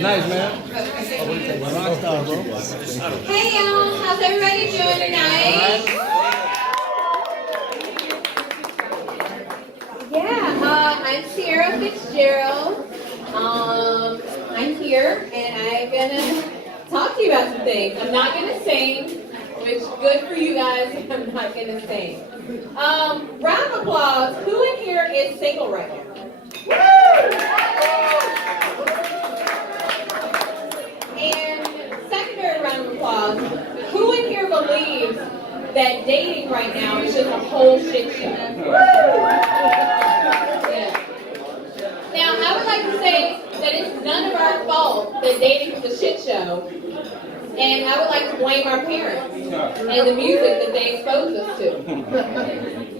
Nice, man. Rockstar, bro. Hey y'all, how's everybody doing tonight? Yeah, I'm Sierra Fitzgerald. I'm here and I'm gonna talk to you about some things. I'm not gonna sing, which good for you guys. I'm not gonna sing. Round of applause. Who in here is single right now? And secondary round of applause. Who in here believes that dating right now is just a whole shit show? Yeah. Now, I would like to say that it's none of our fault that dating is a shit show. And I would like to blame our parents and the music that they expose us to.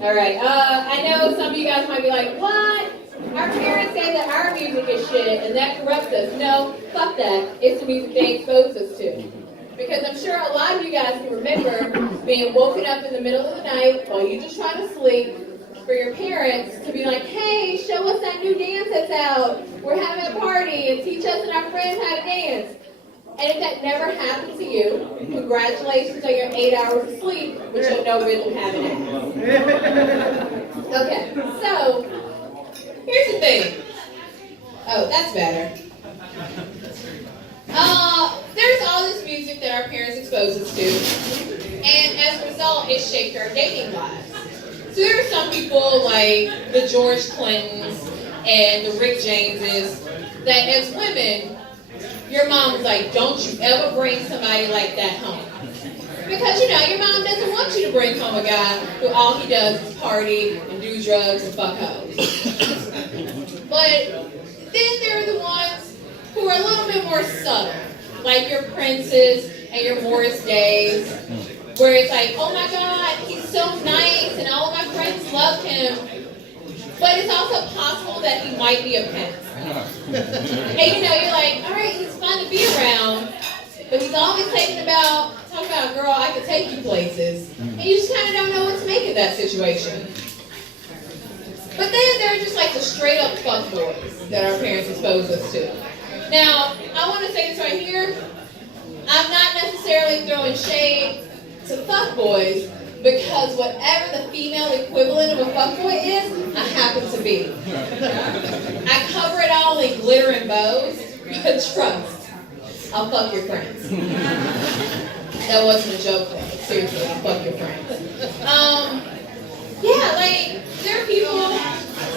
All right. I know some of you guys might be like, what? Our parents say that our music is shit and that corrupts us. No, fuck that. It's the music they expose us to. Because I'm sure a lot of you guys can remember being woken up in the middle of the night while you just trying to sleep for your parents to be like, hey, show us that new dance that's out. We're having a party and teach us and our friends how to dance. And if that never happened to you, congratulations on your 8 hours of sleep, which you'll know rhythm having it. Okay, so here's the thing. Oh, that's better. There's all this music that our parents expose us to, and as a result, it shaped our dating lives. So there are some people like the George Clintons and the Rick Jameses that as women, your mom was like, don't you ever bring somebody like that home. Because, you know, your mom doesn't want you to bring home a guy who all he does is party and do drugs and fuck hoes. But then there are the ones who are a little bit more subtle, like your Princes and your Morris Days, where it's like, oh my God, he's so nice and all of my friends love him. But it's also possible that he might be a pimp. And you know, you're like, all right, he's fun to be around, but he's always talking about, girl, I could take you places. And you just kind of don't know what to make of that situation. But then there are just like the straight up fuck boys that our parents expose us to. Now, I want to say this right here. I'm not necessarily throwing shade to fuck boys, because whatever the female equivalent of a fuckboy is, I happen to be. I cover it all in glitter and bows, because trust, I'll fuck your friends. That wasn't a joke though. Seriously, I'll fuck your friends. Yeah, like, there are people.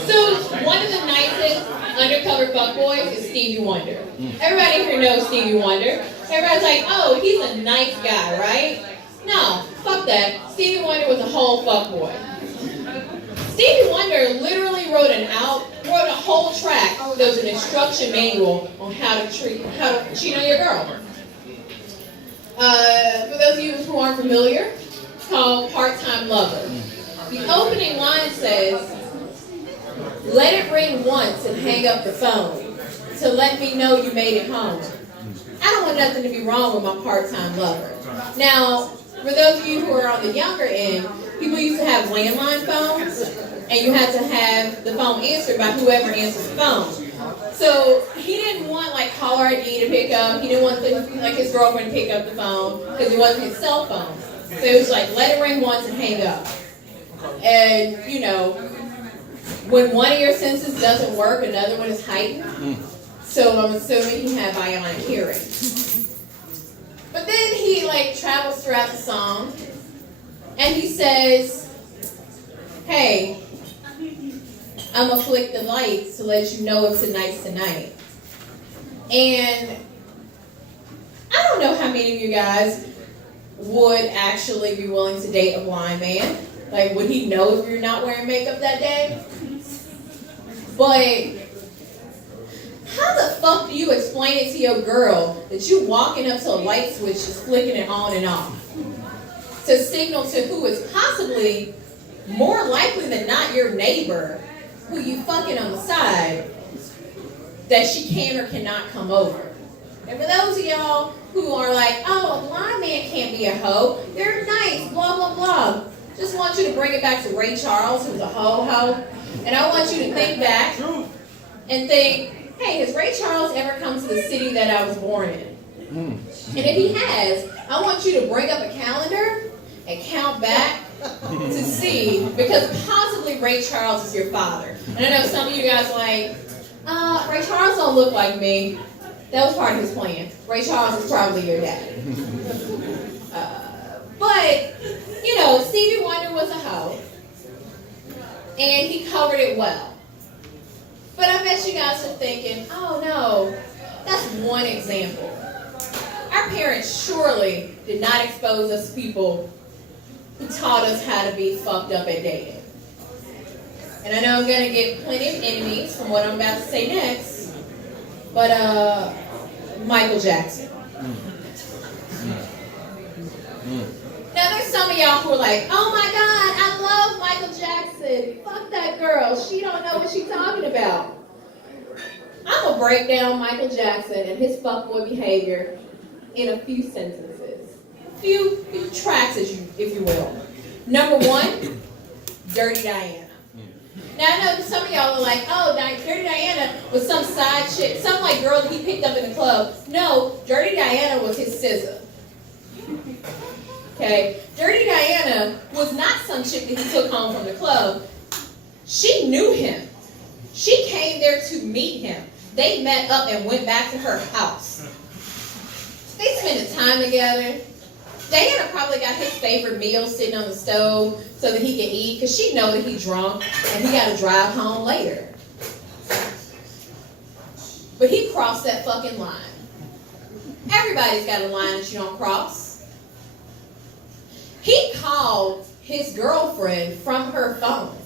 So, one of the nicest undercover fuckboys is Stevie Wonder. Everybody here knows Stevie Wonder. Everybody's like, oh, he's a nice guy, right? No, fuck that. Stevie Wonder was a whole fuckboy. Stevie Wonder literally wrote a whole track that was an instruction manual on how to cheat on your girl. For those of you who aren't familiar, it's called Part-Time Lover. The opening line says, let it ring once and hang up the phone to let me know you made it home. I don't want nothing to be wrong with my part-time lover. Now, for those of you who are on the younger end, people used to have landline phones, and you had to have the phone answered by whoever answers the phone. So he didn't want like caller ID to pick up. He didn't want like his girlfriend to pick up the phone because it wasn't his cell phone. So it was like let it ring once and hang up. And you know, when one of your senses doesn't work, another one is heightened. So I'm assuming he had bionic hearing. But then he like travels throughout the song, and he says, hey, I'm gonna flick the lights to let you know it's a nice tonight. And I don't know how many of you guys would actually be willing to date a blind man. Like, would he know if you're not wearing makeup that day? But how the fuck do you explain it to your girl that you walking up to a light switch just flicking it on and off to signal to who is possibly more likely than not your neighbor who you fucking on the side that she can or cannot come over? And for those of y'all who are like, oh, a blind man can't be a hoe, they're nice, blah, blah, blah. Just want you to bring it back to Ray Charles, who's a ho-ho. And I want you to think back and think, hey, has Ray Charles ever come to the city that I was born in? And if he has, I want you to bring up a calendar and count back to see, because possibly Ray Charles is your father. And I know some of you guys are like, Ray Charles don't look like me. That was part of his plan. Ray Charles is probably your dad. But, you know, Stevie Wonder was a hoe. And he covered it well. But I bet you guys are thinking, oh no, that's one example. Our parents surely did not expose us to people who taught us how to be fucked up at dating. And I know I'm going to get plenty of enemies from what I'm about to say next, but Michael Jackson. Now there's some of y'all who are like, oh my God, I love Michael Jackson. Fuck that girl. She don't know what she's talking about. I'm going to break down Michael Jackson and his fuckboy behavior in a few sentences. Few tracks, if you will. Number one, Dirty Diana. Now I know some of y'all are like, oh, Dirty Diana was some side chick, some like girl that he picked up in the club. No, Dirty Diana was his SZA. Okay, Dirty Diana was not some chick that he took home from the club. She knew him. She came there to meet him. They met up and went back to her house. They spent time together. Diana probably got his favorite meal sitting on the stove so that he could eat, because she know that he's drunk and he got to drive home later. But he crossed that fucking line. Everybody's got a line that you don't cross. He called his girlfriend from her phone.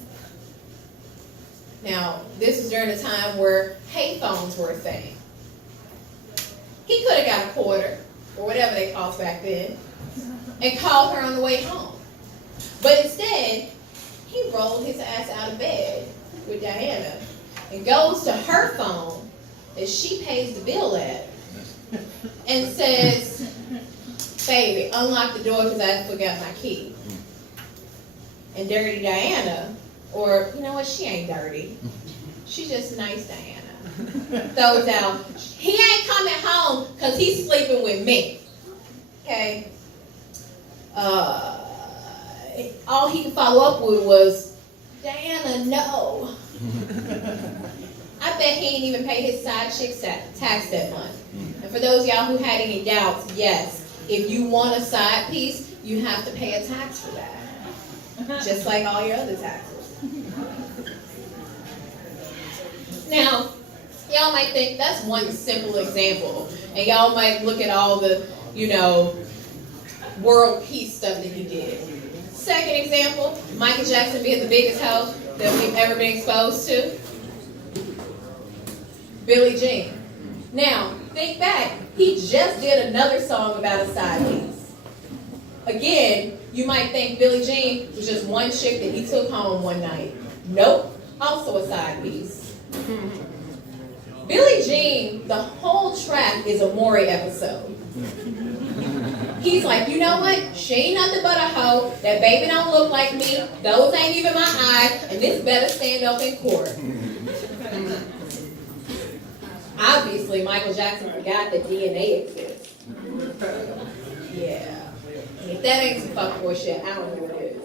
Now, this was during a time where pay phones were a thing. He could have got a quarter, or whatever they cost back then, and called her on the way home. But instead, he rolled his ass out of bed with Diana and goes to her phone that she pays the bill at and says, baby, unlock the door because I forgot my key. And Dirty Diana, or you know what, she ain't dirty. She's just nice Diana. Throws out, he ain't coming home because he's sleeping with me. Okay? All he could follow up with was, Diana, no. I bet he ain't even pay his side chick tax that month. And for those of y'all who had any doubts, yes, if you want a side piece, you have to pay a tax for that. Just like all your other taxes. Now, y'all might think that's one simple example. And y'all might look at all the, world peace stuff that he did. Second example, Michael Jackson being the biggest hoe that we've ever been exposed to. Billie Jean. Now, think back. He just did another song about a side piece. Again, you might think Billie Jean was just one chick that he took home one night. Nope. Also a side piece. Billie Jean, the whole track is a Maury episode. He's like, you know what? She ain't nothing but a hoe. That baby don't look like me. Those ain't even my eyes. And this better stand up in court. Obviously, Michael Jackson forgot that DNA exists. Yeah. And if that ain't some fuckboy shit, I don't know what it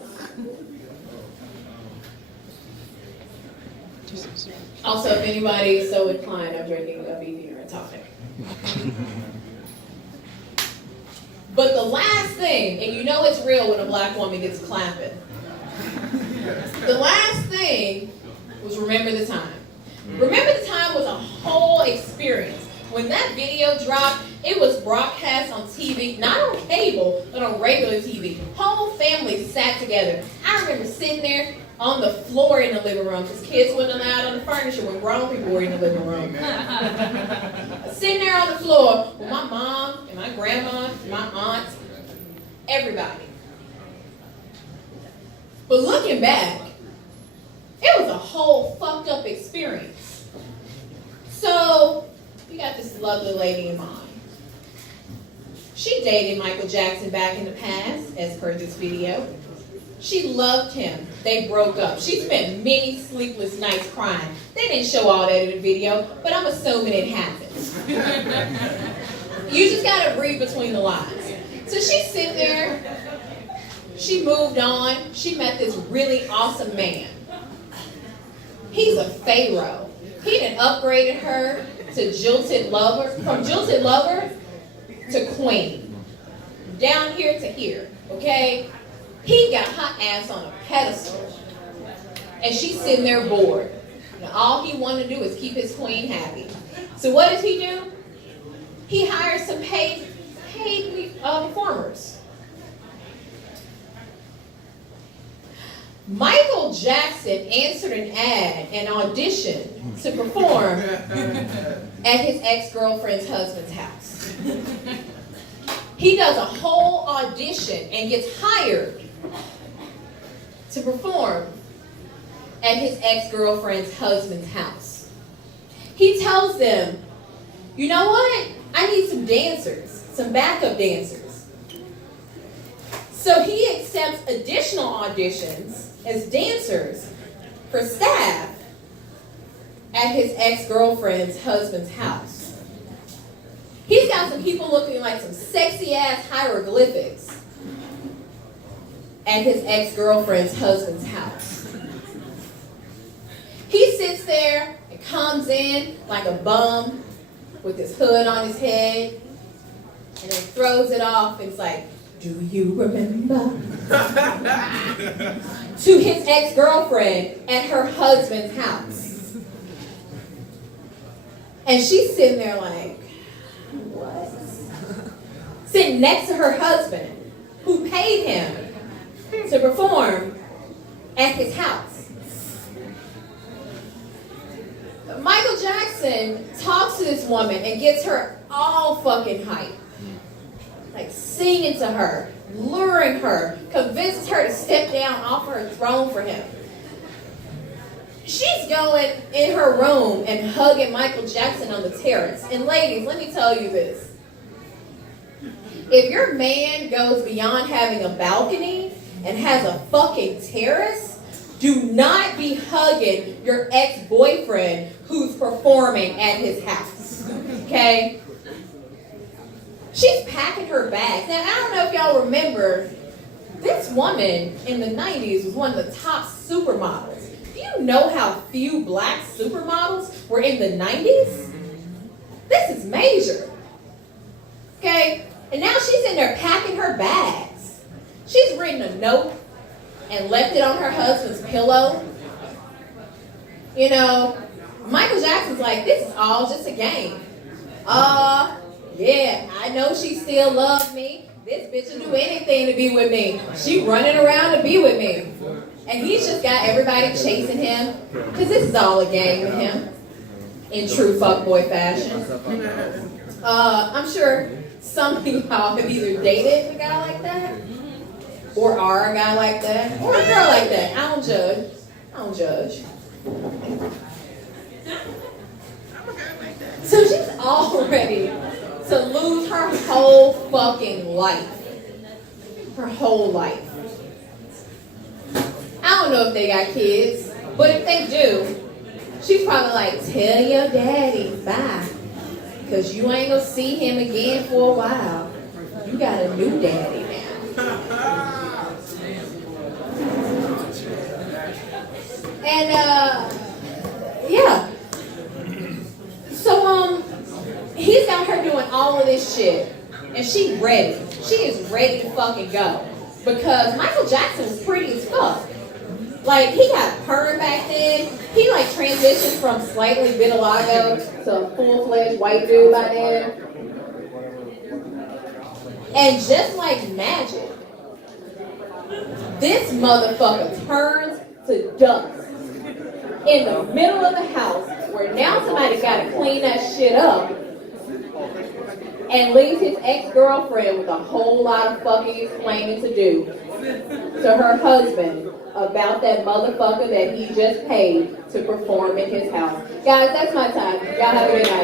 is. Also, if anybody is so inclined, I'm drinking a beef and tonic. But the last thing, and you know it's real when a black woman gets clapping. The last thing was Remember the Time. Remember the Time was a whole experience. When that video dropped, it was broadcast on TV, not on cable, but on regular TV. Whole family sat together. I remember sitting there on the floor in the living room, because kids wasn't allowed on the furniture when grown people were in the living room. Sitting there on the floor with my mom and my grandma, and my aunts, everybody. But looking back, it was a whole fucked up experience. So, we got this lovely lady in mind. She dated Michael Jackson back in the past, as per this video. She loved him. They broke up. She spent many sleepless nights crying. They didn't show all that in the video, but I'm assuming it happened. You just gotta read between the lines. So she sit there, she moved on, she met this really awesome man. He's a pharaoh. He done upgraded her to jilted lover, from jilted lover to queen. Down here to here, okay? He got her ass on a pedestal. And she's sitting there bored. Now, all he wanted to do is keep his queen happy. So what does he do? He hires some paid performers. Michael Jackson answered an ad and auditioned to perform at his ex-girlfriend's husband's house. He does a whole audition and gets hired to perform at his ex-girlfriend's husband's house. He tells them, you know what? I need some dancers, some backup dancers. So he accepts additional auditions as dancers for staff at his ex-girlfriend's husband's house. He's got some people looking like some sexy ass hieroglyphics at his ex-girlfriend's husband's house. He sits there and comes in like a bum with his hood on his head and then throws it off and it's like, do you remember? To his ex-girlfriend at her husband's house. And she's sitting there like, what? Sitting next to her husband who paid him to perform at his house. Michael Jackson talks to this woman and gets her all fucking hype. Like singing to her, luring her, convinces her to step down off her throne for him. She's going in her room and hugging Michael Jackson on the terrace. And ladies, let me tell you this. If your man goes beyond having a balcony and has a fucking terrace, do not be hugging your ex-boyfriend who's performing at his house. Okay? She's packing her bags. Now, I don't know if y'all remember, this woman in the 90s was one of the top supermodels. Do you know how few black supermodels were in the 90s? This is major. Okay? And now she's in there packing her bags. She's written a note and left it on her husband's pillow. You know, Michael Jackson's like, this is all just a game. Yeah, I know she still loves me. This bitch will do anything to be with me. She running around to be with me. And he's just got everybody chasing him. Because this is all a game to him. In true fuckboy fashion. I'm sure some of y'all have either dated a guy like that. Or are a guy like that. Or a girl like that. I don't judge. I don't judge. So she's all ready to lose her whole fucking life. Her whole life. I don't know if they got kids, but if they do, she's probably like, tell your daddy bye. Because you ain't going to see him again for a while. You got a new daddy now. And, yeah. So, he's got her doing all of this shit. And she's ready. She is ready to fucking go. Because Michael Jackson was pretty as fuck. Like, he got perm back then. He, like, transitioned from slightly vitiligo to a full-fledged white dude by then. And just like magic, this motherfucker turns to dust in the middle of the house where now somebody's got to clean that shit up and leaves his ex-girlfriend with a whole lot of fucking explaining to do to her husband about that motherfucker that he just paid to perform in his house. Guys, that's my time. Y'all have a good night.